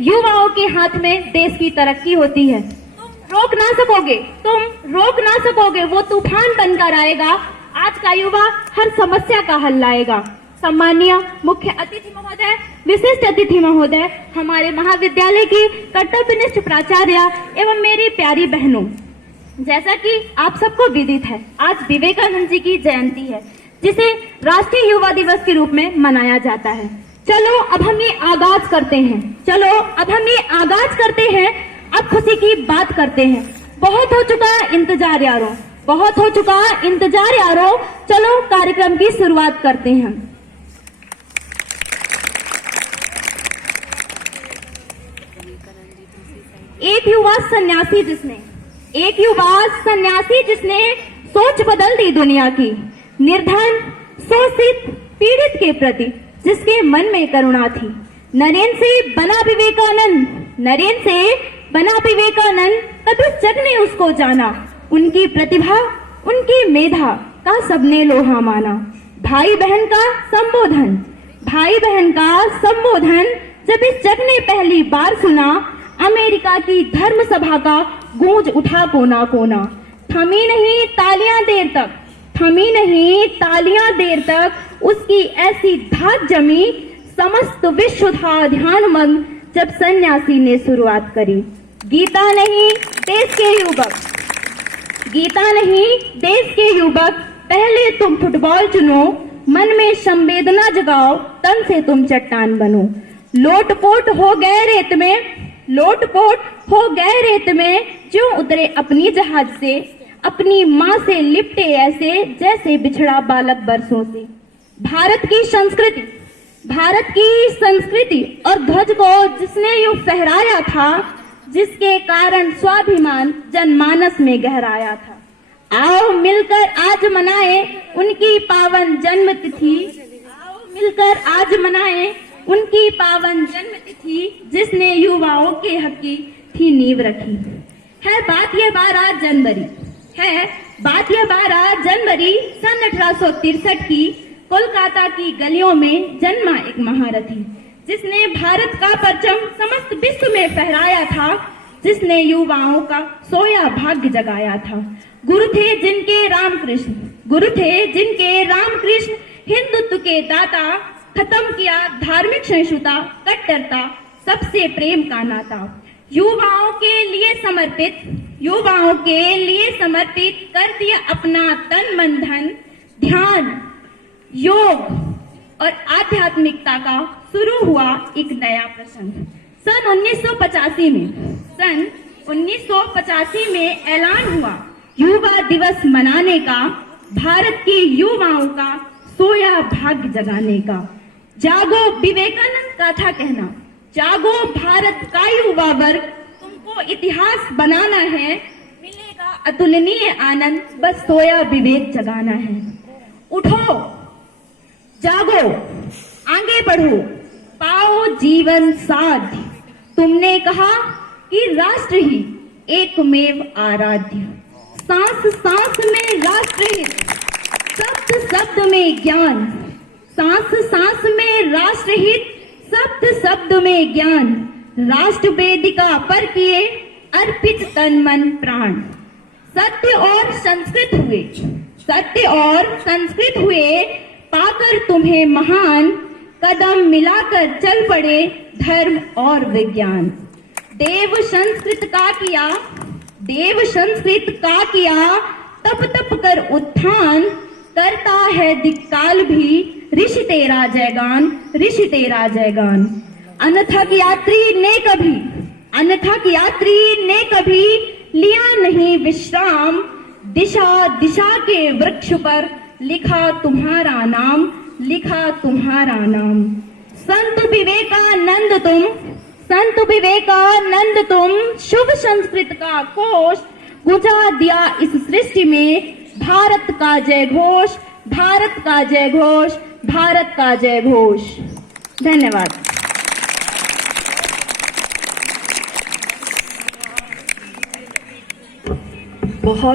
युवाओं के हाथ में देश की तरक्की होती है। तुम रोक ना सकोगे, वो तूफान बनकर आएगा। आज का युवा हर समस्या का हल लाएगा। सम्मानीय मुख्य अतिथि महोदय, विशिष्ट अतिथि महोदय, हमारे महाविद्यालय की कर्तव्यनिष्ठ प्राचार्य एवं मेरी प्यारी बहनों, जैसा कि आप सबको विदित है, आज विवेकानंद जी की जयंती है, जिसे राष्ट्रीय युवा दिवस के रूप में मनाया जाता है। चलो अब हम ये आगाज करते हैं, अब खुशी की बात करते हैं। बहुत हो चुका इंतजार यारों, चलो कार्यक्रम की शुरुआत करते हैं। एक युवा सन्यासी जिसने सोच बदल दी दुनिया की, निर्धन शोषित पीड़ित के प्रति जिसके मन में करुणा थी। नरेन से बना विवेकानंद, तभी जग ने उसको जाना। उनकी प्रतिभा, उनकी मेधा का सबने लोहा माना। भाई बहन का संबोधन जब इस जग ने पहली बार सुना, अमेरिका की धर्म सभा का गूंज उठा कोना कोना। थमी नहीं तालियां देर तक उसकी ऐसी धाक जमी, समस्त विश्व था ध्यानमग्न जब सन्यासी ने शुरुआत करी। गीता नहीं देश के युवक, पहले तुम फुटबॉल चुनो, मन में संवेदना जगाओ, तन से तुम चट्टान बनो। लोटपोट हो गए रेत में, जो उतरे अपनी जहाज से, अपनी माँ से लिपटे ऐसे जैसे बिछड़ा बालक बरसों से। भारत की संस्कृति और ध्वज को जिसने यूं फहराया था, जिसके कारण स्वाभिमान जनमानस में गहराया था। आओ मिलकर आज मनाए उनकी पावन जन्म तिथि, जिसने युवाओं के हक की थी नींव रखी। है बात यह 12 जनवरी सन 1863 की, कोलकाता की गलियों में जन्मा एक महारथी, जिसने भारत का परचम समस्त विश्व में फहराया था, जिसने युवाओं का सोया भाग्य जगाया था। गुरु थे जिनके रामकृष्ण, हिंदुत्व के दाता, खत्म किया धार्मिक सहिष्णुता, कट्टरता, सबसे प्रेम का नाता। युवाओं के लिए समर्पित कर दिया अपना तन मन धन, ध्यान, योग और आध्यात्मिकता का शुरू हुआ एक नया प्रसंग। सन 1985 में ऐलान हुआ युवा दिवस मनाने का, भारत के युवाओं का सोया भाग्य जगाने का। जागो विवेकानंद का था कहना, जागो भारत का युवा वर्ग, तुमको इतिहास बनाना है, मिलेगा अतुलनीय आनंद, बस सोया विवेक जगाना है। उठो, जागो, आगे बढ़ो, पाओ जीवन साध्य। तुमने कहा कि राष्ट्र ही एकमेव आराध्य। सांस सांस में राष्ट्रहित, शब्द शब्द में ज्ञान। सांस सांस में राष्ट्रहित, शब्द शब्द में ज्ञान। राष्ट्र वेदिका पर किए अर्पित तन मन प्राण। सत्य और संस्कृत हुए, पाकर तुम्हें महान, कदम मिलाकर चल पड़े धर्म और विज्ञान। देव संस्कृत का किया तप तप कर उत्थान, करता है दिक्काल भी ऋषि तेरा जयगान। अनथक यात्री ने कभी लिया नहीं विश्राम, दिशा दिशा के वृक्ष पर लिखा तुम्हारा नाम। संत विवेकानंद तुम, शुभ संस्कृत का कोश गुंजा दिया इस सृष्टि में। भारत का जय घोष। धन्यवाद। बहुत